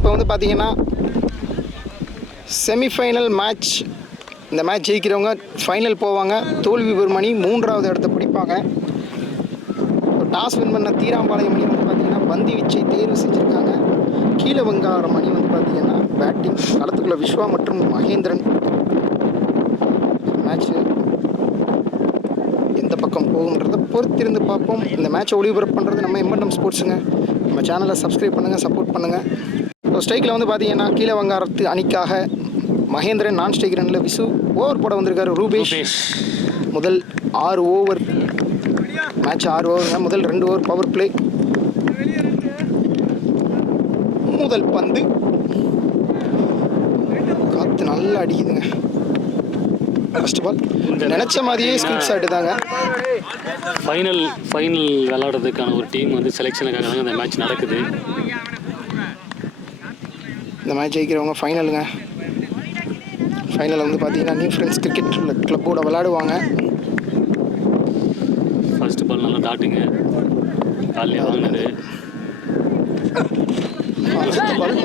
இப்போ வந்து பார்த்தீங்கன்னா செமிஃபைனல் மேட்ச். இந்த மேட்ச் ஜெயிக்கிறவங்க ஃபைனல் போவாங்க. தோல்வி பெறும் அணி 3வது இடத்த பிடிப்பாங்க. டாஸ் வின் பண்ண தீராம்பாளையம் அணி வந்து பார்த்தீங்கன்னா பந்தி வீச்சை தேர்வு செஞ்சுருக்காங்க. கீழே வங்காரம் அணி வந்து பார்த்தீங்கன்னா பேட்டிங். களத்துக்குள்ள விஸ்வா மற்றும் மகேந்திரன். மேட்ச்சு எந்த பக்கம் போகுன்றதை பொறுத்திருந்து பார்ப்போம். இந்த மேட்சை ஒளிபரப்பு பண்ணுறது நம்ம எம்என்எம் ஸ்போர்ட்ஸுங்க. நம்ம சேனலை சப்ஸ்கிரைப் பண்ணுங்கள், சப்போர்ட் பண்ணுங்கள். இப்போ ஸ்ட்ரைக்கில் வந்து பார்த்தீங்கன்னா கீழே வங்காரத்து அணிக்காக மகேந்திரன், நான் ஸ்ட்ரைக் ரனில் விசு. ஓவர் போட வந்திருக்காரு ரூபேஷ். முதல் 6 ஓவர், மேட்ச் 6 ஓவருங்க. முதல் 2 ஓவர் பவர் பிளே. முதல் பந்து காற்று நல்லா அடிக்குதுங்க. ஃபர்ஸ்ட் பால் நினச்ச மாதிரியே ஸ்கூப் ஷாட் தாங்க. ஃபைனல் விளையாடுறதுக்கான ஒரு டீம் வந்து செலெக்ஷனுக்காக தாங்க இந்த மேட்ச் நடக்குது. இந்த மேட்ச் ஜெயிக்கிறவங்க ஃபைனலுங்க. ஃபைனலில் வந்து பார்த்தீங்கன்னா நியூ ஃப்ரெண்ட்ஸ் கிரிக்கெட் கிளப்போட விளையாடுவாங்க. ஃபர்ஸ்ட் பால் நல்லா டாட்டுங்க, காலையில் வாங்கினது. ஃபர்ஸ்ட் பால்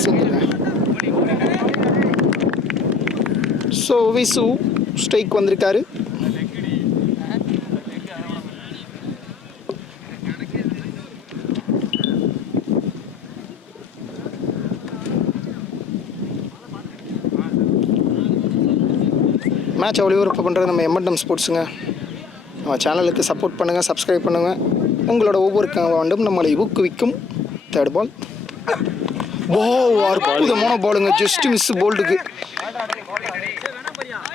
சிங்கிள்ங்க. ஸோ விசு ஸ்ட்ரைக் வந்திருக்காரு. மேட்ச் ஒளிபரப்பு பண்ணுறது நம்ம எம்என்எம் ஸ்போர்ட்ஸுங்க. நம்ம சேனலுக்கு சப்போர்ட் பண்ணுங்கள், சப்ஸ்கிரைப் பண்ணுங்கள். உங்களோட ஒவ்வொரு கமெண்டும் நம்மளை ஊக்குவிக்கும். Third ball. அற்புதமான பாலுங்க. ஜஸ்ட் மிஸ் போல்டுக்கு.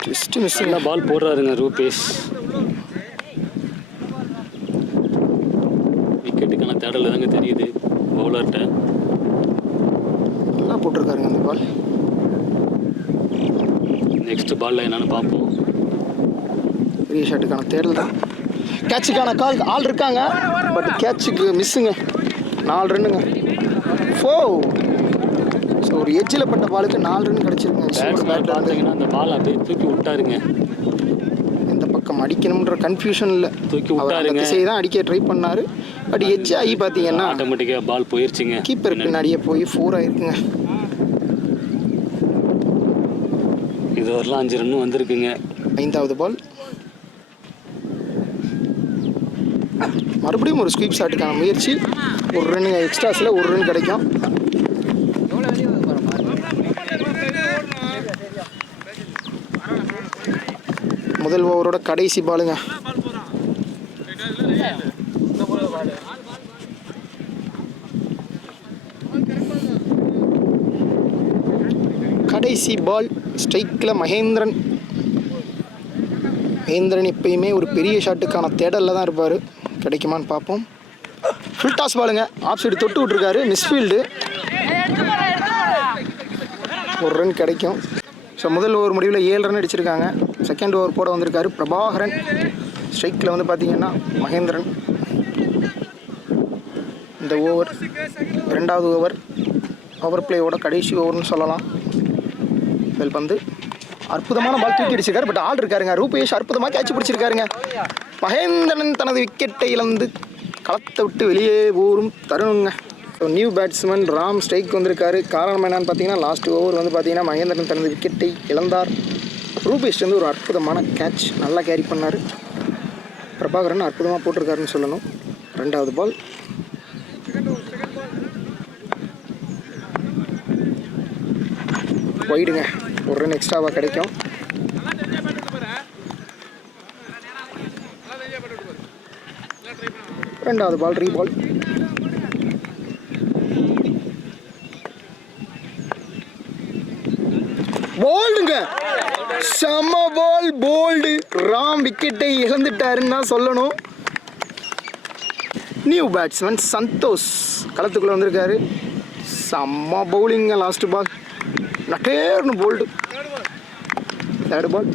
Just miss. பால் போடுறாருங்க ரூபேஷ். விக்கெட்டுக்கான தேடல் தாங்க தெரியுது பவுலர்கிட்ட. நல்லா போட்டிருக்காருங்க அந்த பால். நெக்ஸ்ட் பால்ல என்னன்னு பார்ப்போம். பெரிய ஷாட்டுக்கான தேடல் தான். கேட்சுக்கான கால் ஆள் இருக்காங்க, பட் கேட்சுக்கு மிஸ்ஸுங்க. 4 ரன்னுங்க. 4. ஸோ ஒரு எட்ஜில் பட்ட பாலுக்கு 4 ரன் கிடச்சிருக்குங்க. பார்த்தீங்கன்னா அந்த பால் அப்படியே தூக்கி விட்டாருங்க. எந்த பக்கம் அடிக்கணுன்ற கன்ஃபியூஷன் இல்லை, தூக்கி விட்டாருங்க. திசை தான் அடிக்க ட்ரை பண்ணார். பட் எட்ஜ் ஆகி பார்த்தீங்கன்னா ஆட்டோமேட்டிக்காக பால் போயிடுச்சுங்க. கீப்பர் பின்னாடியே போய் 4 ஆயிருக்குங்க. இது வரலாம் 5 ரன் வந்திருக்குங்க. 5வது பால். மறுபடியும் ஒரு ஸ்வீப் ஷாட்டுக்கான முயற்சி. 1 ரன்னுங்க. எக்ஸ்ட்ராஸில் 1 ரன் கிடைக்கும். முதல் ஓவரோட கடைசி பாலுங்க. கடைசி பால். ஸ்ட்ரைக்கில் மகேந்திரன். எப்பயுமே ஒரு பெரிய ஷாட்டுக்கான தேடலில் தான் இருப்பார். கிடைக்குமான்னு பார்ப்போம். ஃபுல் டாஸ் பாலுங்க. ஆஃப் சைடு தொட்டு விட்ருக்காரு. மிஸ்ஃபீல்டு. 1 ரன் கிடைக்கும். ஸோ முதல் ஓவர் முடிவில் 7 ரன் அடிச்சிருக்காங்க. செகண்ட் ஓவர் போட வந்திருக்காரு பிரபாகரன். ஸ்ட்ரைக்கில் வந்து பார்த்தீங்கன்னா மகேந்திரன். இந்த ஓவர் 2வது ஓவர் பவர் பிளேயோட கடைசி ஓவர்னு சொல்லலாம். வெல் பந்து. அற்புதமான பால் தூக்கி அடிச்சிருக்காரு, பட் ஆள் இருக்காருங்க. ரூபேஷ் அற்புதமாக கேட்ச் பிடிச்சிருக்காருங்க. மகேந்திரன் தனது விக்கெட்டை இழந்து களத்தை விட்டு வெளியே ஊறும் தருணுங்க. So new batsman Ram strike வந்திருக்காரு. காரணம் என்னன்னு பார்த்தீங்கன்னா லாஸ்ட் ஓவர் வந்து பார்த்தீங்கன்னா மகேந்திரன் தனது விக்கெட்டை இழந்தார். ரூபேஷ் வந்து ஒரு அற்புதமான கேட்ச் நல்லா கேரி பண்ணார். பிரபாகரன் அற்புதமாக போட்டிருக்காருன்னு சொல்லணும். 2வது பால். வைடுங்க. 1 ரன் எக்ஸ்ட்ராவாக கிடைக்கும். ரெண்டாவது பால் ரீபால். போல்டுங்க. செம்ம பால், போல்டு. ராம் விக்கெட்டை இழந்துட்டாருன்னு தான் சொல்லணும். நியூ பேட்ஸ்மேன் சந்தோஷ் களத்துக்குள்ளே வந்திருக்காரு. செம்ம பவுலிங்க. லாஸ்ட் பால் நட்டேர்னு போல்டு. Third ball.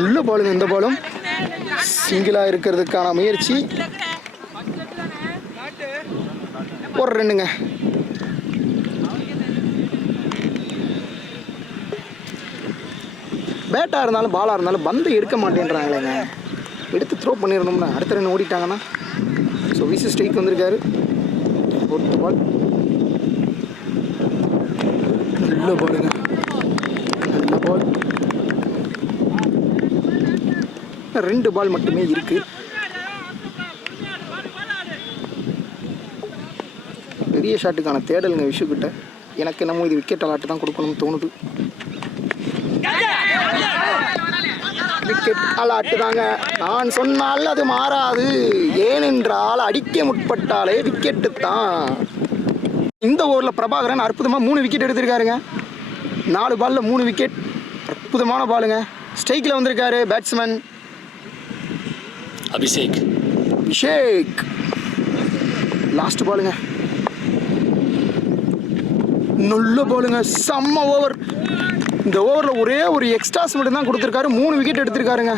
உள்ள பாலுங்க. இந்த பாலும் சிங்கிளாக இருக்கிறதுக்கான முயற்சி. 1 ரன்னுங்க. பேட்டாக இருந்தாலும் பாலாக இருந்தாலும் பந்து எடுக்க மாட்டேன்றாங்களேங்க. எடுத்து த்ரோ பண்ணிடணும்னா அடுத்த ரன் ஓடிட்டாங்கன்னா. ஸோ விசி ஸ்ட்ரைக் வந்திருக்காரு. Fourth ball. நல்ல பாலுங்க, நல்ல பால். 2 பால் மட்டுமே இருக்கு. பெரிய ஷாட்டுக்கான தேடலுங்க விஷுக்கிட்ட. எனக்கு என்னமோ இது விக்கெட் அலாட்டு தான் கொடுக்கணும்னு தோணுது. விக்கெட் அலாட்டு தாங்க. நான் சொன்னால் அது மாறாது. ஏனென்றால் அடிக்க முற்பட்டாலே விக்கெட்டு தான். இந்த ஓவரில் பிரபாகரன் அற்புதமாக 3 விக்கெட் எடுத்திருக்காருங்க. 4 பாலில் 3 விக்கெட். அற்புதமான பாலுங்க. ஸ்ட்ரைக்கில் வந்திருக்காரு பேட்ஸ்மேன் அபிஷேக். லாஸ்ட் பாலுங்க, நல்ல பாலுங்க, செம்ம ஓவர். இந்த ஓவரில் ஒரே ஒரு எக்ஸ்ட்ராஸ் மட்டும் தான் கொடுத்துருக்காரு. 3 விக்கெட் எடுத்திருக்காருங்க.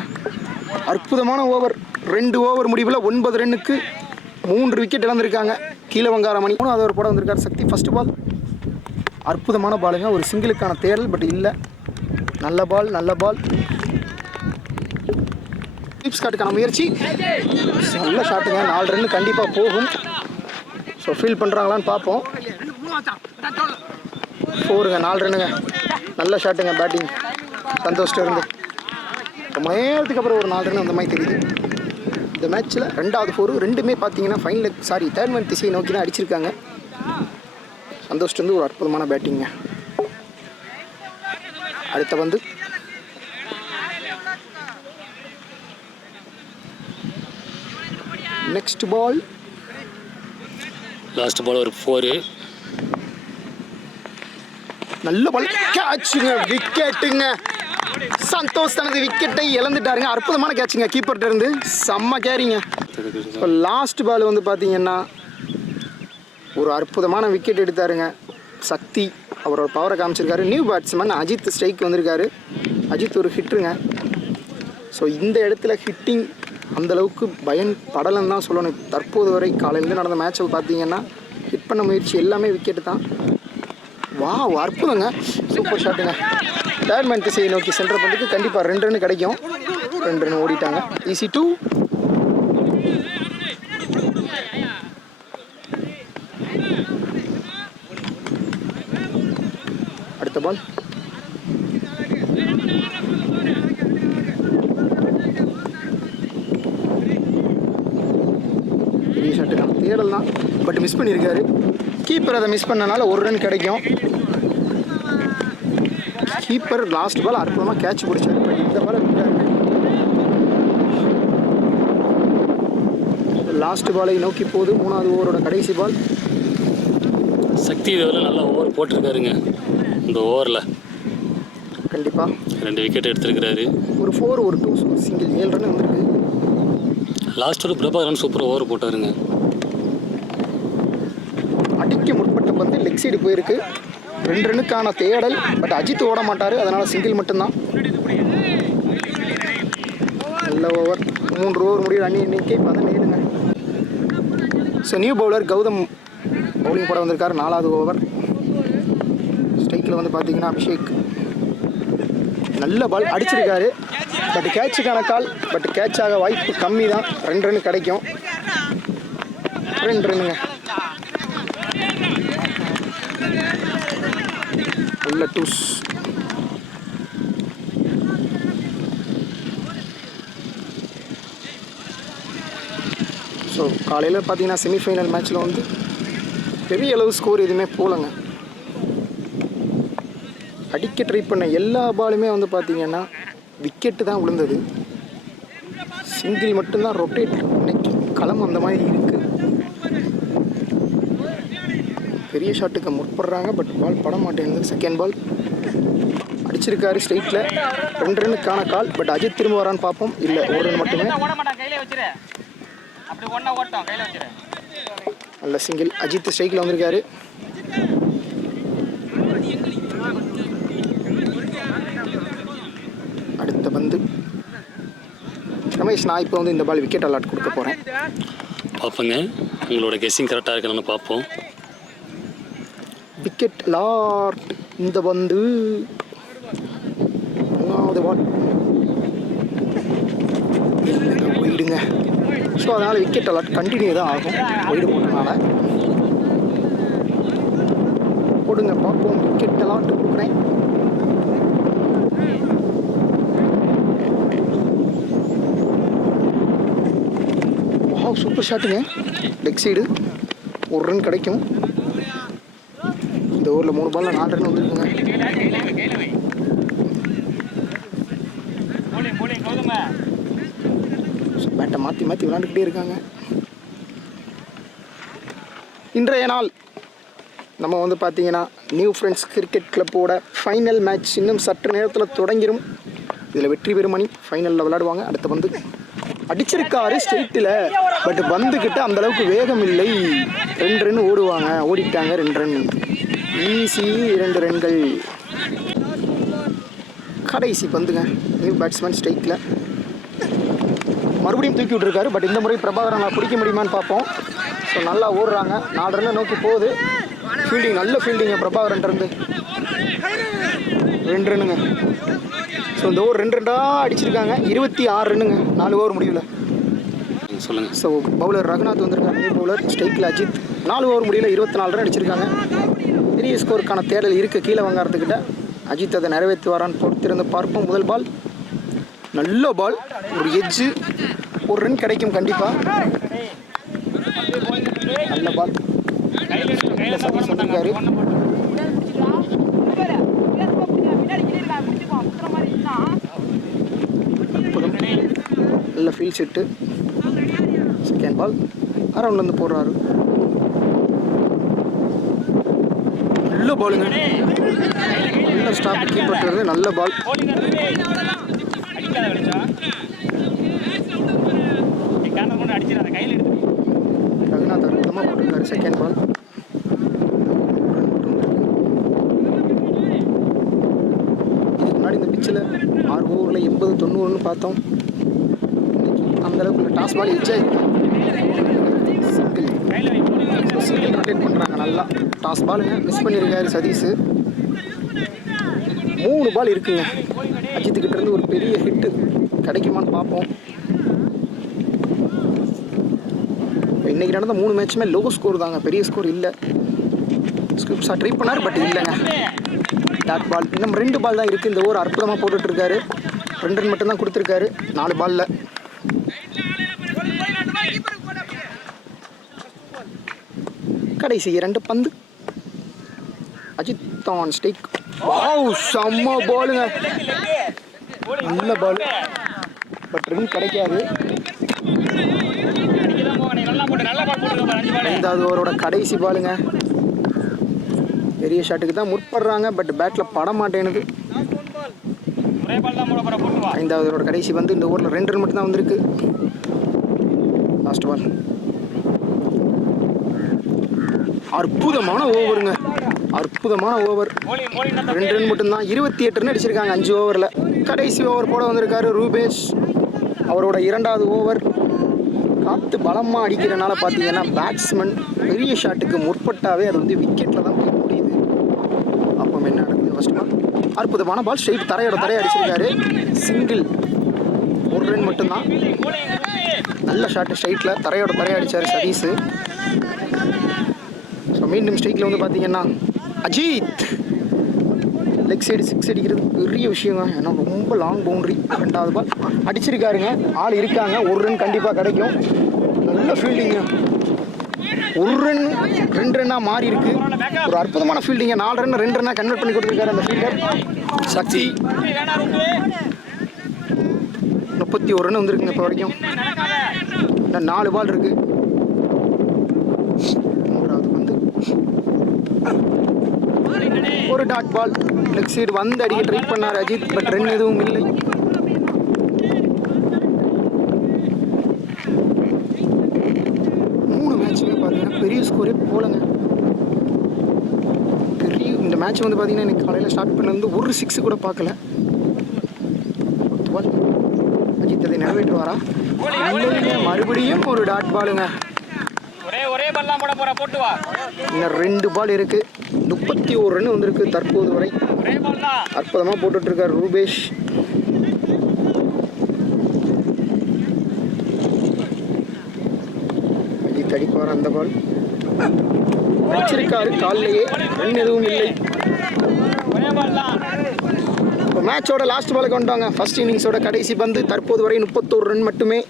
அற்புதமான ஓவர். 2 ஓவர் முடிவில் 9 ரன்னுக்கு 3 விக்கெட் இழந்திருக்காங்க கீழவங்காரமணி. 3வது ஓவர் போட வந்திருக்காரு சக்தி. ஃபர்ஸ்ட் பால் அற்புதமான பாலுங்க. ஒரு சிங்கிளுக்கான தேடல், பட் இல்லை. நல்ல பால், நல்ல பால். ஸ்வீப் ஷாட்டுக்கான முயற்சி, நல்ல ஷாட்டுங்க. 4 ரன் கண்டிப்பாக போகும். ஸோ ஃபீல் பண்ணுறாங்களான்னு பார்ப்போம். 4ங்க, 4 ரன்னுங்க. நல்ல ஷாட்டுங்க. பேட்டிங் சந்தோஷம் இருந்து ரொம்ப நேரத்துக்கு அப்புறம் ஒரு 4 ரன் அந்த மாதிரி தெரியுது. இந்த மேட்ச்சில் 2வது 4 ரெண்டுமே பார்த்தீங்கன்னா தேர்ட் மேன் திசையை நோக்கி தான் அடிச்சிருக்காங்க. சந்தோஷம் வந்து ஒரு அற்புதமான பேட்டிங்க. அடுத்த வந்து நெக்ஸ்ட் பால். லாஸ்ட் பால் ஒரு 4. நல்ல பால், கேட்சுங்க, விக்கெட்டுங்க. சந்தோஷ் தனது விக்கெட்டை இழந்துட்டாருங்க. அற்புதமான கேட்சுங்க கீப்பர்கிட்ட இருந்து. செம்ம கேரிங்க. இப்போ லாஸ்ட் பால் வந்து பார்த்தீங்கன்னா ஒரு அற்புதமான விக்கெட் எடுத்தாருங்க சக்தி. அவரோட பவரை காமிச்சிருக்காரு. நியூ பேட்ஸ்மேன் அஜித் ஸ்ட்ரைக் வந்திருக்காரு. அஜித் ஒரு ஹிட்ருங்க. ஸோ இந்த இடத்துல ஹிட்டிங் அந்தளவுக்கு பயன்படலைன்னு தான் சொல்லணும். தற்போது வரை காலையிலேருந்து நடந்த மேட்சை பார்த்தீங்கன்னா ஹிட் பண்ண முயற்சி எல்லாமே விக்கெட்டு தான். வா, அற்புதங்க, சூப்பர் ஷாட்டுங்க. தேர்ட் மேன் திசையை நோக்கி சென்டர் பண்ணுறதுக்கு கண்டிப்பாக 2 ரன் கிடைக்கும். 2 ரன் ஓடிட்டாங்க. ஈஸி 2. அடுத்த பால் பெரிய ஷாட்டுக்கான தேடல் தான், பட் மிஸ் பண்ணியிருக்காரு. கீப்பர் அதை மிஸ் பண்ணனால 1 ரன் கிடைக்கும். கீப்பர் லாஸ்ட் பால் அற்புதமாக கேட்ச் பிடிச்சாரு. பட் இந்த பால் விட்டாரு. லாஸ்ட் பாலை நோக்கி போகுது 3வது ஓவரோட கடைசி பால். சக்தி இதுவரை நல்லா ஓவர் போட்டிருக்காருங்க இந்த ஓவரில். கண்டிப்பாக 2 விக்கெட் எடுத்திருக்கிறாரு. ஒரு 4 ஒரு 2 சிங்கிள் 7 ரன் வந்திருக்கு. லாஸ்ட் ஒரு பிரபாகரன் சூப்பராக ஓவர் போட்டாருங்க. அடிக்க முற்பட்ட பந்து லெக் சைடு போயிருக்கு. 2 ரன்னுக்கான தேடல், பட் அஜித் ஓட மாட்டார், அதனால் சிங்கிள் மட்டும்தான். நல்ல ஓவர். 3 ஓவர் முடிவு. ரன் எண்ணிக்கை 17ங்க. So new bowler Gautham bowling போட வந்திருக்காரு. 4வது ஓவர். ஸ்ட்ரைக்கில் வந்து பார்த்தீங்கன்னா அபிஷேக் நல்ல பால் அடிச்சிருக்காரு. பட் கேட்சுக்கான கால், பட் கேட்ச் ஆக வாய்ப்பு கம்மி தான். 2 ரன் கிடைக்கும். 2 ரன்னுங்க. நல்ல டூஸ். ஸோ காலையில் பார்த்தீங்கன்னா செமிஃபைனல் மேட்ச்சில் வந்து பெரிய அளவு ஸ்கோர் எதுவுமே போகலங்க. அடிக்க ட்ரை பண்ண எல்லா பாலுமே வந்து பார்த்தீங்கன்னா விக்கெட்டு தான் விழுந்தது. சிங்கிள் மட்டும்தான் ரொட்டேட் இன்னைக்கு களம் அந்த மாதிரி இருக்குது. பெரிய ஷாட்டுக்கு முற்படுறாங்க, பட் பால் பட மாட்டேங்குது. செகண்ட் பால் அடிச்சிருக்காரு ஸ்ட்ரைட்டில். 2 ரன்னுக்கான கால், பட் அஜித் திரும்ப வரான்னு பார்ப்போம். இல்லை, 1 ரன் மட்டுமே. நல்ல சிங்கிள். அஜித் ஸ்ட்ரைக்கில் வந்திருக்காரு. அடுத்த பந்து ரமேஷ். நான் இப்போ வந்து இந்த பால் விக்கெட் அலாட் கொடுக்க போகிறேன். பார்ப்போங்க, உங்களோட கெஸ்ஸிங் கரெக்டாக இருக்கணும்னு பார்ப்போம். Wicket lot. இந்த பந்து 3வது பால் போயிடுங்க. ஸோ அதனால் விக்கெட் அலாட் கண்டினியூ தான் ஆகும் ஒய்டு போட்டனால. கொடுங்க பார்ப்போம், விக்கெட் அலாட் கொடுக்குறேன். சூப்பர் ஷாட்டுங்க, லெக் சைடு, ஒரு ரன் கிடைக்கும். இந்த ஓவரில் 3 பால்ல 4 ரன் வந்துருக்குங்க. பேட்டை மாற்றி மாற்றி விளாண்டுக்கிட்டே இருக்காங்க. இன்றைய நாள் நம்ம வந்து பார்த்தீங்கன்னா நியூ ஃப்ரெண்ட்ஸ் கிரிக்கெட் கிளப்போட ஃபைனல் மேட்ச் இன்னும் சற்று நேரத்தில் தொடங்கிடும். இதில் வெற்றி பெறுமணி ஃபைனலில் விளையாடுவாங்க. அடுத்து வந்து அடிச்சிருக்காரு ஸ்ட்ரெயிட்டில், பட் வந்துக்கிட்ட அந்தளவுக்கு வேகம் இல்லை. 2 ரன் ஓடுவாங்க, ஓடிட்டாங்க 2 ரன். ஈஸி 2 ரன்கள். கடைசி பந்துங்க, நியூ பேட்ஸ்மேன் ஸ்ட்ரைக்கில் மறுபடியும் தூக்கி விட்டுருக்காரு. பட் இந்த முறை பிரபாகரனை பிடிக்க முடியுமான்னு பார்ப்போம். ஸோ நல்லா ஓடுறாங்க, 4 ரன்னை நோக்கி போகுது. ஃபீல்டிங் நல்ல ஃபீல்டிங்க பிரபாகரன்ட்டு. 2 ரன்னுங்க. ஸோ இந்த ஓவர் 2 ரன்னாக அடிச்சிருக்காங்க. 26 ரன்னுங்க 4 ஓவர் முடிவில். சொல்லுங்கள். ஸோ பவுலர் ரகுநாத் வந்திருக்காங்க, நியூ பவுலர். ஸ்ட்ரைக்கில் அஜித் 4 ஓவர் முடிவில் 24 ரன் அடிச்சிருக்காங்க. பெரிய ஸ்கோருக்கான தேடல் இருக்குது கீழே வங்காரத்துக்கிட்ட. அஜித் அதை நிறைவேற்றுவாரான்னு பொறுத்திருந்து பார்ப்போம். முதல் பால் நல்ல பால், ஒரு எட்ஜு, 1 ரன் கிடைக்கும் கண்டிப்பாக. நல்ல பால் சொல்லியிருக்காரு. நல்ல ஃபீல்ட் செட்டு. செகண்ட் பால் அரௌண்ட்லேருந்து போடுறாரு. நல்ல பாலுங்க, நல்ல ஸ்டாப் கீப்பர், நல்ல பால். ரகுநாத் அற்புதமாக போட்டிருக்காரு. செகண்ட் பால் இதுக்கு முன்னாடி இந்த பிச்சில் 6 ஓவரில் 80-90 பார்த்தோம். அந்தளவுக்கு டாஸ் பால் எஜ்ஜாய் சிங்கிள் ரொட்டேட் பண்ணுறாங்க. நல்லா டாஸ் பாலுங்க, மிஸ் பண்ணியிருக்காரு சதீஷ். 3 பால் இருக்குங்க. அஜித்துக்கிட்ட இருந்து ஒரு பெரிய ஹிட்டு கிடைக்குமான்னு பார்ப்போம். இன்றைக்கி நடந்த 3 மேட்சுமே லோ ஸ்கோர் தாங்க, பெரிய ஸ்கோர் இல்லை. ஸ்கிப்ஸாக ட்ரை பண்ணார், பட் இல்லைங்க. Dot ball. இன்னும் 2 பால் தான் இருக்குது. இந்த ஓவர் அற்புதமாக போட்டுட்ருக்காரு. 2 ரன் மட்டும்தான் கொடுத்துருக்காரு 4 பாலில். கடைசி 2 பந்து. Ajith on stick. வாவ், செம்ம பாலுங்க, நல்ல பால், பட் ரன் கிடைக்காது. 5வது ஓவரோட கடைசி பாலுங்க. பெரிய ஷாட்டுக்கு தான் முற்படுறாங்க, பட் பேட்டில் பட மாட்டேனுது. 5வது ஓவரோட கடைசி வந்து இந்த ஓவரில் 2 ரன் மட்டும்தான் வந்திருக்கு. Last ball. அற்புதமான ஓவருங்க, அற்புதமான ஓவர். 2 ரன் மட்டும்தான், 28 ரன் அடிச்சிருக்காங்க 5 ஓவரில். கடைசி ஓவர் போட வந்திருக்காரு ரூபேஷ். அவரோட 2வது ஓவர். காற்று பலமாக அடிக்கிறனால பார்த்தீங்கன்னா பேட்ஸ்மேன் பெரிய ஷாட்டுக்கு முற்பட்டாவே அது வந்து விக்கெட்டில் தான் போய் முடியுது. அப்போ என்ன நடக்குது? ஃபர்ஸ்ட் பால் அற்புதமான பால், ஸ்ட்ரைட் தரையோட அடிச்சிருக்காரு. சிங்கிள், 1 ரன் மட்டும்தான். நல்ல ஷாட்டு, ஸ்ட்ரைட்டில் தரையோட அடித்தார் சதீஷ். ஸோ மீண்டும் ஸ்ட்ரைக்கில் வந்து பார்த்தீங்கன்னா அஜித் லெக் சைடு 6 அடிக்கிறது பெரிய விஷயங்க. ஏன்னா ரொம்ப லாங் பவுண்ட்ரி. 2வது பால் அடிச்சிருக்காருங்க, ஆள் இருக்காங்க. 1 ரன் கண்டிப்பாக கிடைக்கும். நல்ல ஃபீல்டிங்க, 1 ரன் 2 ரன்னாக மாறி இருக்கு. ஒரு அற்புதமான ஃபீல்டிங்க. 4 ரன் 2 ரன்னாக கன்வெர்ட் பண்ணி கொடுத்துருக்காரு அந்த ஃபீல்டர் சக்தி. 31 ரன் வந்துருக்குங்க இப்போ வரைக்கும். இன்னும் 4 பால் இருக்கு. 3வது பந்து, ஒரு டாட் பால். லெக் சைடு வந்து அடிக்க ட்ரை பண்ணார் அஜித், பட் ரன் எதுவும் இல்லை. மேட்சுமே பார்த்தீங்கன்னா பெரிய ஸ்கோரே போலங்க. பெரிய இந்த மேட்ச் வந்து பார்த்தீங்கன்னா எனக்கு காலையில் ஸ்டார்ட் பண்ணது ஒரு 6 கூட பார்க்கல. அஜித் அதை நிறைவேற்றுவாரா? மறுபடியும் ஒரு டாட் பாலுங்க. இன்னும் 2 பால் இருக்கு. 31 ரன் வந்திருக்கு தற்போது வரை. அற்புதமாக போட்டுட்டு இருக்கார் ரூபேஷ். அஜித் அடிப்பார் அந்த பால். வச்சிருக்காரு காலிலேயே, ரன் எதுவும் இல்லை. இப்போ மேட்சோட லாஸ்ட் பாலுக்கு வந்துட்டாங்க. ஃபர்ஸ்ட் இன்னிங்ஸோட கடைசி பந்து. தற்போது வரை 31 ரன் மட்டுமே.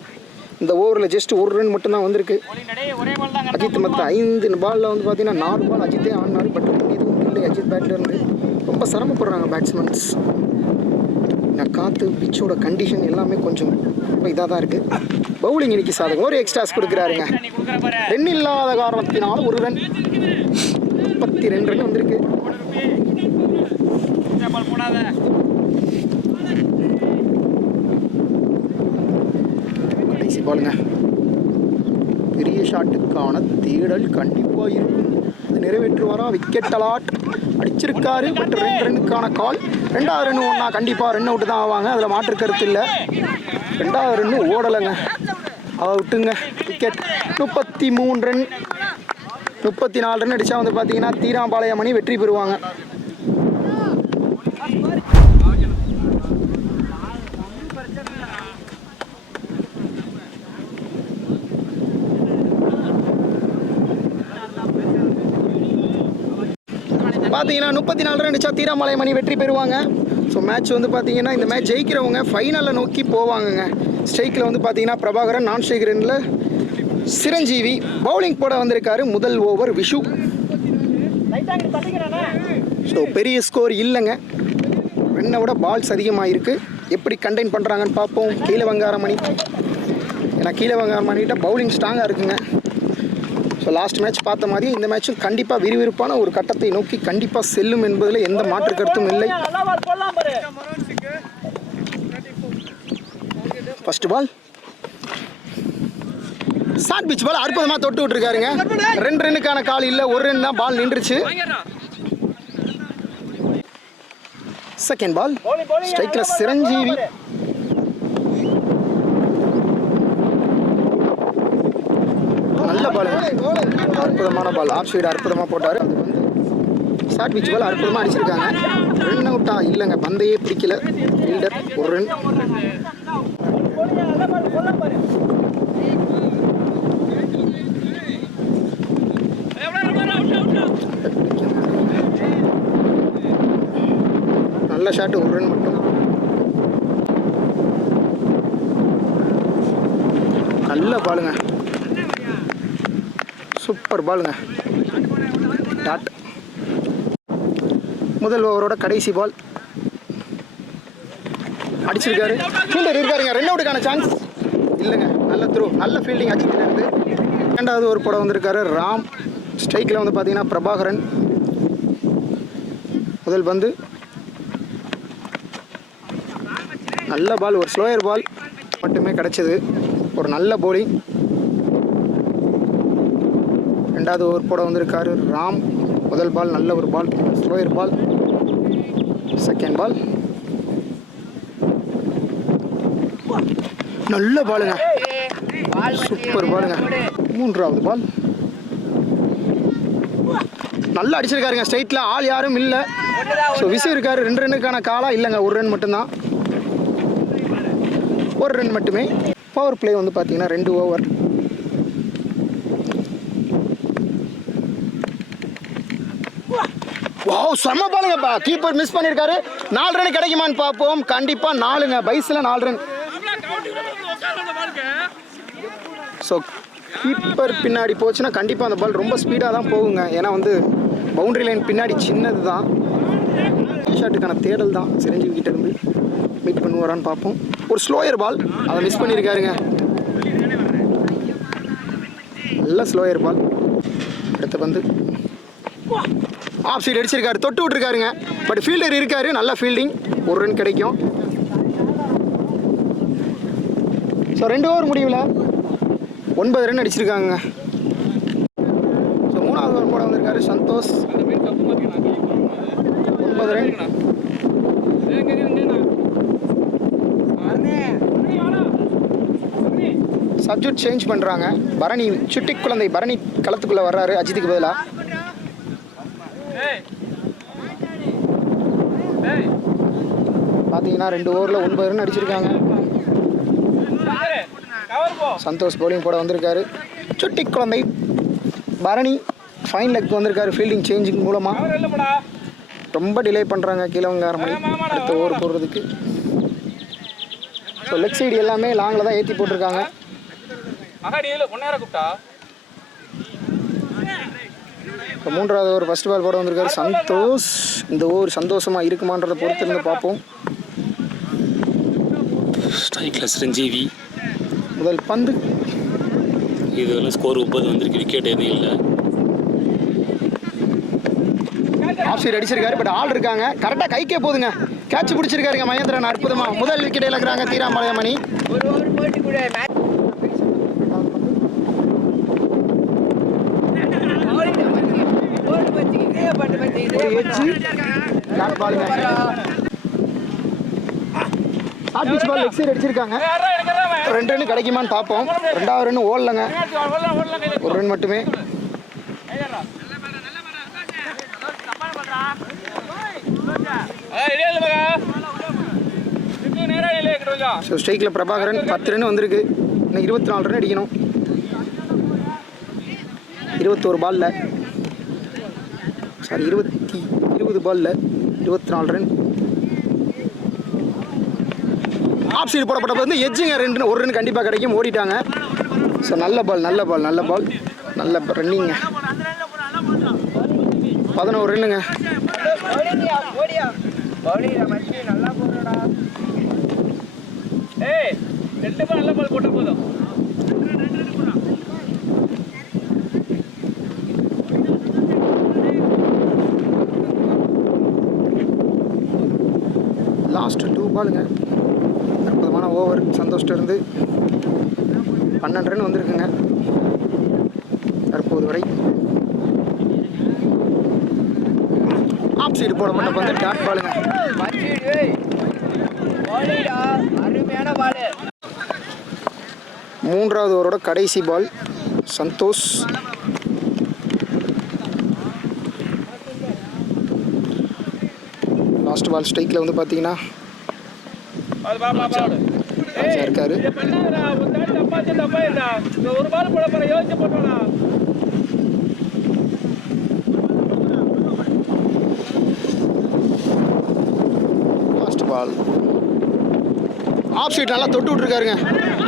இந்த ஓவரில் ஜஸ்ட் 1 ரன் மட்டும்தான் வந்திருக்கு. அஜித் மற்ற 5 பாலில் வந்து பார்த்தீங்கன்னா 4 பால் அஜித்தே ஆடினார். பட் எதுவும் இல்லை அஜித் பேட்டில் இருந்து. ரொம்ப சிரமப்படுறாங்க பேட்ஸ்மேன்ஸ். நான் காற்று பிச்சோட கண்டிஷன் எல்லாமே கொஞ்சம் இதாக தான் இருக்குது. பவுலிங் இன்னைக்கு சாதகம். ஒரு எக்ஸ்ட்ராஸ் கொடுக்குறாருங்க. ரன் இல்லாத காரணத்தினால 1 ரன். 32 ரன் வந்திருக்கு. கடைசி பாலுங்க. பெரிய ஷாட்டுக்கான தேடல் கண்டிப்பாக இருக்கும். அது நிறைவேற்றுவாரா? விக்கெட் அலாட் அடிச்சிருக்காரு. பட் 2 ரன்னுக்கான கால். 2வது ரன் ஒன்றா கண்டிப்பாக ரன் அவுட்டு தான் ஆவாங்க. அதில் மாற்று கருத்து இல்லை. 2வது ரன்னு ஓடலைங்க, அதை விட்டுங்க. விக்கெட். 33 ரன். 34 ரன் அடித்தா வந்து பார்த்தீங்கன்னா தீராம்பாளையம் அணி வெற்றி பெறுவாங்க. பார்த்தீங்கன்னா 34 ரன் அடித்தா தீராம்பாளையம் அணி வெற்றி பெறுவாங்க. ஸோ மேட்ச் வந்து பார்த்தீங்கன்னா இந்த மேட்ச் ஜெயிக்கிறவங்க ஃபைனலில் நோக்கி போவாங்கங்க. ஸ்ட்ரைக்கில் வந்து பார்த்தீங்கன்னா பிரபாகரன், நான் ஸ்ட்ரைக் ரனில் சிரஞ்சீவி. பவுலிங் போட வந்திருக்காரு. முதல் ஓவர் விஷு. ஸோ பெரிய ஸ்கோர் இல்லைங்க. ரன்னை விட பால்ஸ் அதிகமாக இருக்குது. எப்படி கண்டெயின் பண்ணுறாங்கன்னு பார்ப்போம். கீழே வங்காரமணி. ஏன்னா கீழே வங்காரமணிகிட்ட பவுலிங் ஸ்ட்ராங்காக இருக்குங்க. ஸோ லாஸ்ட் மேட்ச் பார்த்த மாதிரி இந்த மேட்சும் கண்டிப்பாக விறுவிறுப்பான ஒரு கட்டத்தை நோக்கி கண்டிப்பாக செல்லும் என்பதில் எந்த மாற்று கருத்தும் இல்லை. First ball short pitch ball அற்புதமாக தொட்டு விட்டுருக்காருங்க. 2 ரன்னுக்கான கால் இல்லை, 1 ரன் தான். பால் நின்றுச்சு. செகண்ட் பால் ஸ்ட்ரைக்கில் சிரஞ்சீவி. நல்ல பால், அற்புதமான பால். ஆஃப் சைடு அற்புதமாக போட்டார். அது வந்து ஷார்ட் பிச் பால் அற்புதமாக அடிச்சிருக்காங்க. ரன் அவுட்டா இல்லைங்க, பந்தையே பிடிக்கல ஃபீல்டர். 1 ரன். நல்ல ஷாட், 1 ரன் மட்டும். நல்ல பாலுங்க, சூப்பர் பாலுங்க. டாட். முதல் ஓவரோட கடைசி பால் அடிச்சிருக்காரு. ஃபீல்டர் இருக்காருங்க. ரன் அவுட்டுக்கான சான்ஸ் இல்லைங்க. நல்ல த்ரோ, நல்ல ஃபீல்டிங் அடிச்சுட்டு இருந்து. 2வது ஓவர் போட வந்திருக்காரு ராம். ஸ்ட்ரைக்கில் வந்து பார்த்தீங்கன்னா பிரபாகரன். முதல் பந்து நல்ல பால், ஒரு ஸ்லோயர் பால் மட்டுமே கிடைச்சது. ஒரு நல்ல பவுலிங். 2வது ஓவர் போட வந்திருக்காரு ராம். முதல் பால் நல்ல ஒரு பால், ஸ்லோயர் பால். செகண்ட் பால் நல்ல பாலுங்க, சூப்பர் பாலுங்க. 3வது பால் நல்லா அடிச்சிருக்காருங்க. ஸ்ட்ரைட்டில் ஆள் யாரும் இல்லை. ஸோ விசு இருக்காரு. 2 ரன்னுக்கான காலா இல்லைங்க, 1 ரன் மட்டும்தான். 1 ரன் மட்டுமே. பவர் பிளே வந்து பார்த்தீங்கன்னா 2 ஓவர். வாவ், செம்ம பாலுங்கப்பா. கீப்பர் மிஸ் பண்ணியிருக்காரு. 4 ரன் கிடைக்குமான்னு பார்ப்போம். கண்டிப்பாக 4ங்க. பைஸில் 4 ரன். ஸோ கீப்பர் பின்னாடி போச்சுன்னா கண்டிப்பாக அந்த பால் ரொம்ப ஸ்பீடாக தான் போகுங்க. ஏன்னா வந்து பவுண்டரி லைன் பின்னாடி சின்னது தான். ஷாட்டுக்கான தேடல் தான் சிரஞ்சீவி கிட்ட இருந்து. மீட் பண்ணுவாரான்னு பார்ப்போம். ஒரு ஸ்லோயர் பால், அதை மிஸ் பண்ணியிருக்காருங்க. நல்ல ஸ்லோயர் பால். அடுத்த பந்து ஆஃப் சைடு அடிச்சிருக்காரு. தொட்டு விட்டுருக்காருங்க. பட் ஃபீல்டர் இருக்காரு. நல்ல ஃபீல்டிங். 1 ரன் கிடைக்கும். ஸோ 2 ஓவர் முடிவில் 9 ரன் அடிச்சிருக்காங்க. ஸோ 3வது ஓவர் போட வந்திருக்காரு சந்தோஷ். 9 ரன். சப்ஜெக்ட் சேஞ்ச் பண்ணுறாங்க. பரணி, சுட்டி குழந்தை பரணி களத்துக்குள்ளே வர்றாரு அஜித்துக்கு பதிலாக. பார்த்தீங்கன்னா 2 ஓவரில் 9 ரன் அடிச்சிருக்காங்க. சந்தோஷ் பவுலிங் போட வந்திருக்காரு. சுட்டி குழந்தை பரணி ஃபைன் லெக் வந்திருக்காரு ஃபீல்டிங் சேஞ்சிங் மூலமாக. ரொம்ப டிலே பண்ணுறாங்க கீழே வங்காரமணி அடுத்த ஓவர் போடுறதுக்கு. ஸோ லெக் சைடு எல்லாமே லாங்கில் தான் ஏற்றி போட்டிருக்காங்க. இப்போ மூன்றாவது ஓவர் ஃபர்ஸ்ட் பால் போட வந்திருக்காரு சந்தோஷ். இந்த ஓவர் சந்தோஷமாக இருக்குமான்றதை பொறுத்திருந்து பார்ப்போம். ஸ்ட்ரைக்கில் சிரஞ்சீவி முதல் பந்து. இதுவரை ஸ்கோர் 30 வந்திருக்கு. விக்கெட் எதுவும் இல்லை. ஆஃப் சைடு அடிச்சிருக்காரு. பட் ஆள் இருக்காங்க. கரெக்டாக கைக்கே போதுங்க. கேட்ச் பிடிச்சிருக்காருங்க மகேந்திரன் அற்புதமாக. முதல் விக்கெட் இழக்கிறாங்க தீராம்பாளையம் அணி. அடிச்சிருக்காங்க. 2 ரன் கிடைக்குமான்னு பார்ப்போம். 2வது ரன் ஓடலங்க. 1 ரன் மட்டுமே. ஸோ ஸ்ட்ரைக்கில் பிரபாகரன் 10 ரன் வந்திருக்கு. இன்னும் 24 ரன் அடிக்கணும் 21 பாலில். சாரி 20 பாலில் 24 ரன். ஆஃப் சைடு போடப்பட்ட வந்து எட்ஜுங்க 1 ரன் கண்டிப்பாக கிடைக்கும். ஓடிட்டாங்க. ஸோ நல்ல பால் நல்ல ரன்னிங்க. 11 ரன்னுங்க. லாஸ்ட் 2 பாலுங்க. அற்புதமான ஓவர் சந்தோஷ்ட இருந்து 12 ரன் வந்திருக்குங்க தற்போது வரை. ஆஃப் சைடு போடப்பட்ட பந்து டாட் பாலுங்க. மூன்றாவது ஓவரோட கடைசி பால் சந்தோஷ். லாஸ்ட் பால் ஸ்ட்ரைக்கில் வந்து பார்த்தீங்கன்னா இருக்காரு. லாஸ்ட் பால் ஆஃப் சைட் நல்லா தொட்டு விட்டுருக்காருங்க.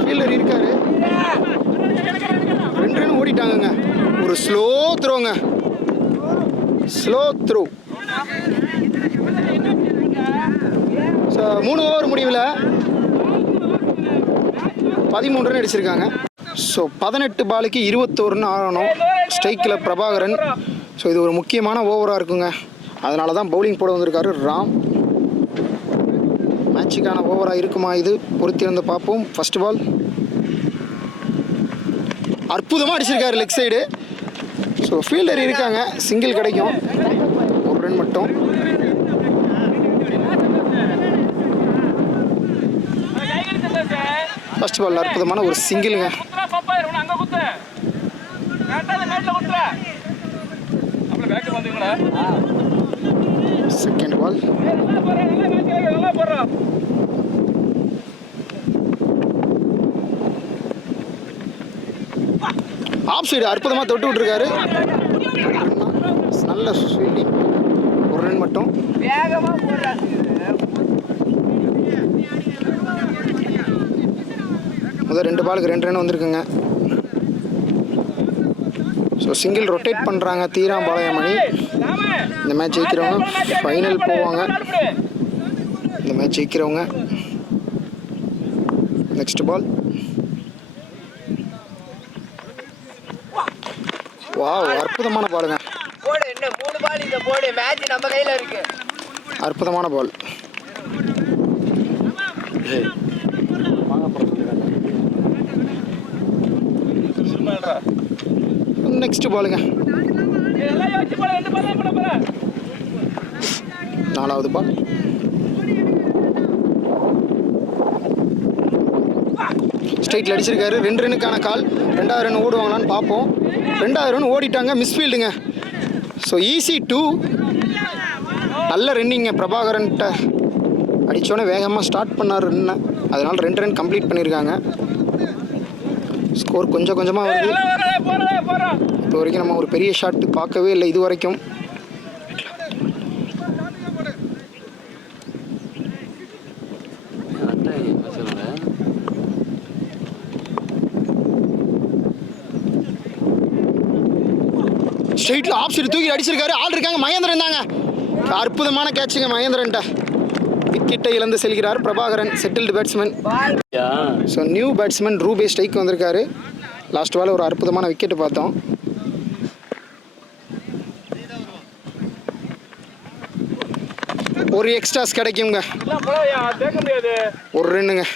ஃபீல்டர் இருக்காரு. 2 ரன் ஓடிட்டாங்கங்க. ஒரு ஸ்லோ த்ரோங்க. 3 ஓவர் முடிவில் 13 ரன் அடிச்சிருக்காங்க. ஸோ 18 பாலுக்கு 21 ரன் ஆகணும் ஸ்ட்ரைக்கில் பிரபாகரன். ஸோ இது ஒரு முக்கியமான ஓவராக இருக்குங்க. அதனால தான் பவுலிங் போட வந்திருக்காரு ராம். மேட்சுக்கான ஓவராக இருக்குமா இது பொறுத்திருந்து பார்ப்போம். ஃபர்ஸ்ட் பால் அற்புதமாக அடிச்சிருக்காரு லெக் சைடு. ஸோ ஃபீல்டர் இருக்காங்க. சிங்கிள் கிடைக்கும். 1 ரன் மட்டும். ஃபர்ஸ்ட் பால் அற்புதமான ஒரு சிங்கிளுங்க. செகண்ட் பால் ஆஃப் சைடு அற்புதமாக தொட்டு விட்டுருக்காரு. நல்ல ஃபீல்டிங். 1 ரன் மட்டும். முதல் 2 பாலுக்கு 2 ரன் வந்திருக்குங்க. ஸோ சிங்கிள் ரொட்டேட் பண்ணுறாங்க தீராம்பாளையம் அணி. இந்த மேட்ச் ஜெயிக்கிறவங்க ஃபைனல் போவாங்க. இந்த மேட்ச் ஜெயிக்கிறவங்க. Next ball. வாவ் அற்புதமான பாலுங்க. அற்புதமான பால். நெக்ஸ்ட் பாலுங்க. 4வது பால். ஸ்ட்ரைட்டில் அடிச்சிருக்காரு. 2 ரன்னுக்கான கால். 2வது ரன் ஓடுவாங்களான்னு பார்ப்போம். 2வது ரன் ஓடிட்டாங்க. மிஸ்ஃபீல்டுங்க. So easy 2. நல்ல ரன்னிங்க. பிரபாகரன்ட்ட அடித்தோன்னே வேகமாக ஸ்டார்ட் பண்ணார் ரன்னை. அதனால் 2 ரன் கம்ப்ளீட் பண்ணியிருக்காங்க. ஸ்கோர் கொஞ்சம் கொஞ்சமாக வருது. இப்போ வரைக்கும் நம்ம ஒரு பெரிய ஷாட் பார்க்கவே இல்லை இது வரைக்கும். ஸ்ட்ரெயிட்டில் ஆஃப் சைடு தூக்கி அடிச்சிருக்காரு. ஆள் இருக்காங்க, மகேந்திரன் தாங்க. அற்புதமான கேட்சுங்க மகேந்திரன்ட்ட. விக்கெட்டை இழந்து செல்கிறார் Prabhakaran, settled batsman. So new batsman RuPay strike வந்திருக்காரு. லாஸ்ட் பால் ஒரு அற்புதமான விக்கெட்டு பார்த்தோம். ஒரு எக்ஸ்ட்ராஸ் கிடைக்குங்க, ஒரு ரன்னுங்க.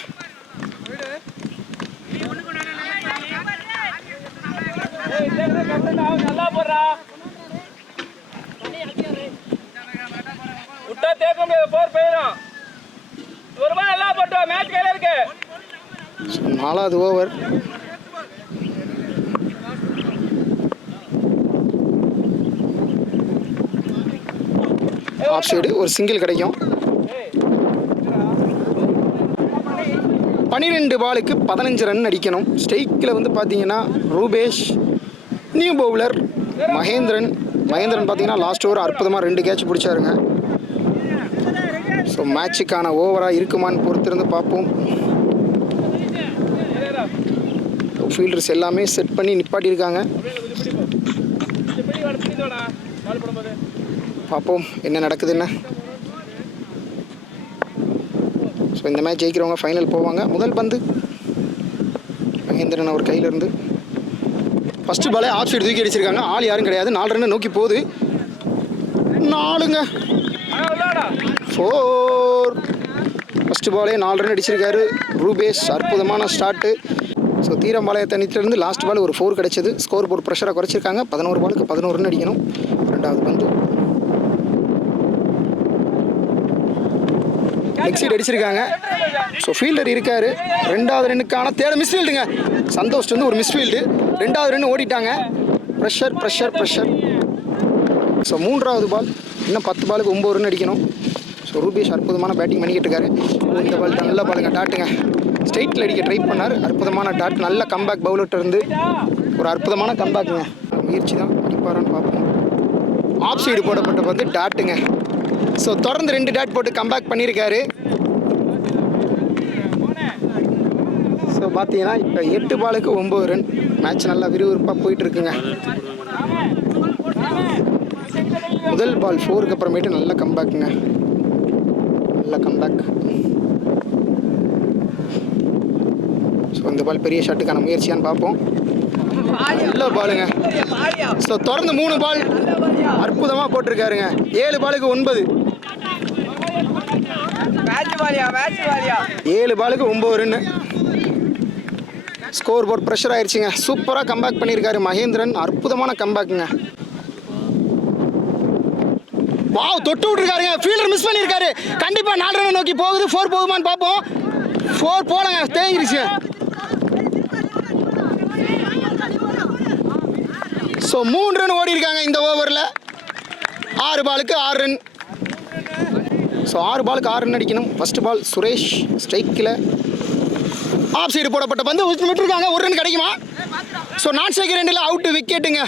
நாலாவது ஓவர். ஆஃப் சைடு ஒரு சிங்கிள் கிடைக்கும். 12 பாலுக்கு 15 ரன் அடிக்கணும். ஸ்ட்ரைக்கில் வந்து பார்த்தீங்கன்னா ரூபேஷ், நியூ பவுலர் மகேந்திரன். பார்த்தீங்கன்னா லாஸ்ட் ஓவர் அற்புதமாக 2 கேட்ச் பிடிச்சாருங்க. ஸோ மேட்சுக்கான ஓவராக இருக்குமான்னு பொறுத்திருந்து பார்ப்போம். ஃபீல்டர்ஸ் எல்லாமே செட் பண்ணி நிப்பாட்டியிருக்காங்க. பார்ப்போம் என்ன நடக்குதுன்னு. ஸோ இந்த மேட்ச் ஜெயிக்கிறவங்க ஃபைனல் போவாங்க. முதல் பந்து மகேந்திரன் அவர் கையிலேருந்து ஃபஸ்ட்டு பாலே ஆஃப் சைடு தூக்கி அடிச்சிருக்காங்க. ஆள் யாரும் கிடையாது. 4 ரன் நோக்கி போகுது. 4ங்க, 4. ஃபஸ்ட்டு பாலே 4 ரன் அடிச்சிருக்காரு ரூபேஷ். அற்புதமான ஸ்டார்ட்டு. ஸோ தீரம்பாளையத்தை தனித்திலிருந்து லாஸ்ட் பால் ஒரு 4 கிடைச்சது. ஸ்கோர் போர்டு ப்ரெஷரை குறைச்சிருக்காங்க. 11 பாலுக்கு 11 ரன் அடிக்கணும். ரெண்டாவது பந்து லெக் சைடு அடிச்சிருக்காங்க. ஸோ ஃபீல்டர் இருக்கார். ரெண்டாவது ரன்னுக்கான தேட மிஸ்ஃபீல்டுங்க. சந்தோஷ் வந்து ஒரு மிஸ்ஃபீல்டு. ரெண்டாவது ரன் ஓடிட்டாங்க. ப்ரெஷர். ஸோ மூன்றாவது பால். இன்னும் 10 பாலுக்கு 9 ரன் அடிக்கணும். ஸோ ரூபேஷ் அற்புதமான பேட்டிங் பண்ணிக்கிட்டு இருக்காரு. இந்த பால் நல்ல பாலுங்க, டாட்டுங்க. ஸ்ட்ரைட்டில் அடிக்க ட்ரை பண்ணார். அற்புதமான டாட். நல்ல கம்பேக் பவுலர்கிட்ட இருந்து ஒரு அற்புதமான கம்பேக்குங்க. முயற்சி தான், அடிப்பாரான்னு பார்ப்போம். ஆஃப் சைடு போடப்பட்ட வந்து டாட்டுங்க. ஸோ தொடர்ந்து 2 டாட் போட்டு கம்பேக் பண்ணியிருக்காரு. ஸோ பார்த்தீங்கன்னா இப்போ 8 பாலுக்கு 9 ரன். மேட்ச் நல்லா விறுவிறுப்பாக போயிட்டுருக்குங்க. முதல் பால் 4க்கு அப்புறமேட்டு நல்ல கம்பேக்குங்க. நல்ல கம்பேக். ஸோ இந்த பால் பெரிய ஷாட்டுக்கான முயற்சியான்னு பார்ப்போம். நல்ல பாலுங்க. ஸோ தொடர்ந்து 3 பால் அற்புதமாக போட்டிருக்காருங்க. 7 பாலுக்கு 9. 7 பாலுக்கு 9 ரன்னு. ஸ்கோர் போர்ட் ப்ரெஷர் ஆயிடுச்சுங்க. சூப்பராக கம்பேக் பண்ணியிருக்காரு மகேந்திரன். அற்புதமான கம்பேக்குங்க. வாவ், தொட்டு விட்டுருக்காருங்க. ஃபீல்டர் மிஸ் பண்ணியிருக்காரு. கண்டிப்பாக 4 ரன் நோக்கி போகுது. 4 போகுமான்னு பார்ப்போம். 4 போலங்க, தேங்கிருச்சு. ஸோ 3 ரன் ஓடி இருக்காங்க இந்த ஓவரில். 6 பாலுக்கு 6 ரன். ஸோ 6 பாலுக்கு 6 ரன் அடிக்கணும். ஃபர்ஸ்ட் பால் சுரேஷ் ஸ்ட்ரைக்கில் ஆஃப் சைடு போடப்பட்ட பந்து விட்டுருக்காங்க. 1 ரன் கிடைக்குமா? ஸோ நான் ஸ்ட்ரைக்கர் ரெண்டில் அவுட்டு, விக்கெட்டுங்க.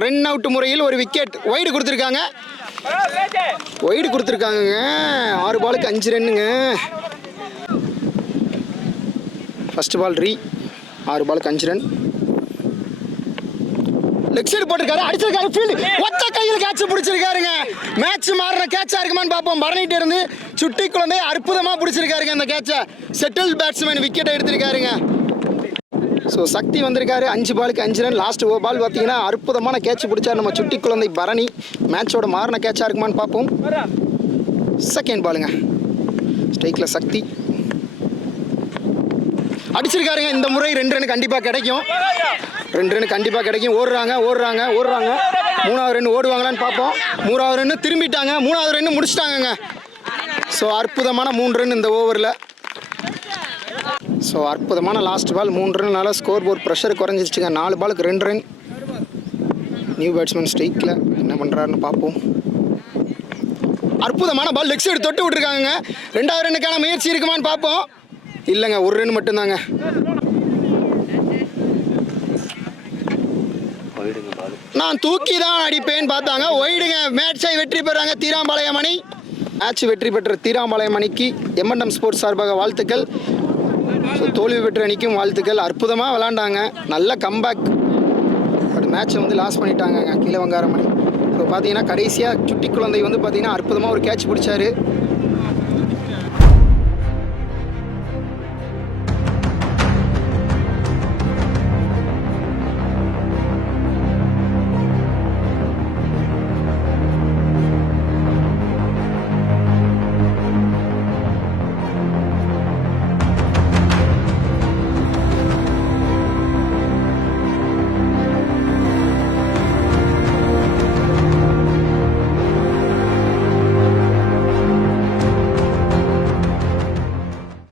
ரன் அவுட் முறையில் ஒரு விக்கெட். ஒய்டு கொடுத்துருக்காங்க. 6 பாலுக்கு 5 ரன்னுங்க. ஃபர்ஸ்ட் பால் 6 பாலுக்கு 5 ரன். லெக் சைடு போட்டிருக்காரு. அடிச்சிருக்காரு. ஃபீல்டு ஒத்த கையில் கேட்ச் பிடிச்சிருக்காருங்க. மேட்ச் மாறின கேட்சா இருக்குமான்னு பார்ப்போம். பரணிட்டு இருந்து சுட்டி குழந்தை அற்புதமாக பிடிச்சிருக்காருங்க அந்த கேட்சை. செட்டில் பேட்ஸ்மேன் விக்கெட்டை எடுத்திருக்காருங்க. ஸோ சக்தி வந்திருக்காரு. 5 பாலுக்கு 5 ரன். லாஸ்ட் பால் பார்த்தீங்கன்னா அற்புதமான கேட்ச் பிடிச்சார் நம்ம சுட்டி குழந்தை பரணி. மேட்சோட மாறின கேட்சா இருக்குமான்னு பார்ப்போம். செகண்ட் பாலுங்க. ஸ்ட்ரைக்கில் சக்தி அடிச்சிருக்காருங்க. இந்த முறை 2 ரன் கண்டிப்பாக கிடைக்கும். 2 ரன் கண்டிப்பாக கிடைக்கும். ஓடுறாங்க. 3வது ரன் ஓடுவாங்களான்னு பார்ப்போம். 3வது ரன் திரும்பிட்டாங்க. 3வது ரன் முடிச்சிட்டாங்கங்க. ஸோ அற்புதமான 3 ரன் இந்த ஓவரில். ஸோ அற்புதமான லாஸ்ட் பால் 3 ரன்னால ஸ்கோர் போர்ட் ப்ரெஷர் குறைஞ்சிருச்சுங்க. 4 பாலுக்கு 2 ரன். நியூ பேட்ஸ்மேன் ஸ்ட்ரைக்கில் என்ன பண்ணுறாருன்னு பார்ப்போம். அற்புதமான பால் லெக் சைடு தொட்டு விட்டுருக்காங்க. 2வது ரன்னுக்கான முயற்சி இருக்குமான்னு பார்ப்போம். இல்லைங்க, 1 ரன் மட்டும்தாங்க. நான் தூக்கி தான் அடிப்பேன்னு பார்த்தாங்க. ஒயிடுங்க. மேட்சை வெற்றி பெறாங்க தீராம்பாளையம் அணி. மேட்ச் வெற்றி பெற்ற தீராம்பாளையம் அணிக்கு M&M ஸ்போர்ட்ஸ் சார்பாக வாழ்த்துக்கள். தோல்வி பெற்ற அணிக்கும் வாழ்த்துக்கள். அற்புதமாக விளாண்டாங்க. நல்ல கம்பேக். பட் மேட்சை வந்து லாஸ் பண்ணிட்டாங்க கீழே வங்காரம் அணி. இப்போ பார்த்தீங்கன்னா கடைசியாக சுட்டி குழந்தை வந்து பார்த்தீங்கன்னா அற்புதமாக ஒரு கேட்ச் பிடிச்சாரு.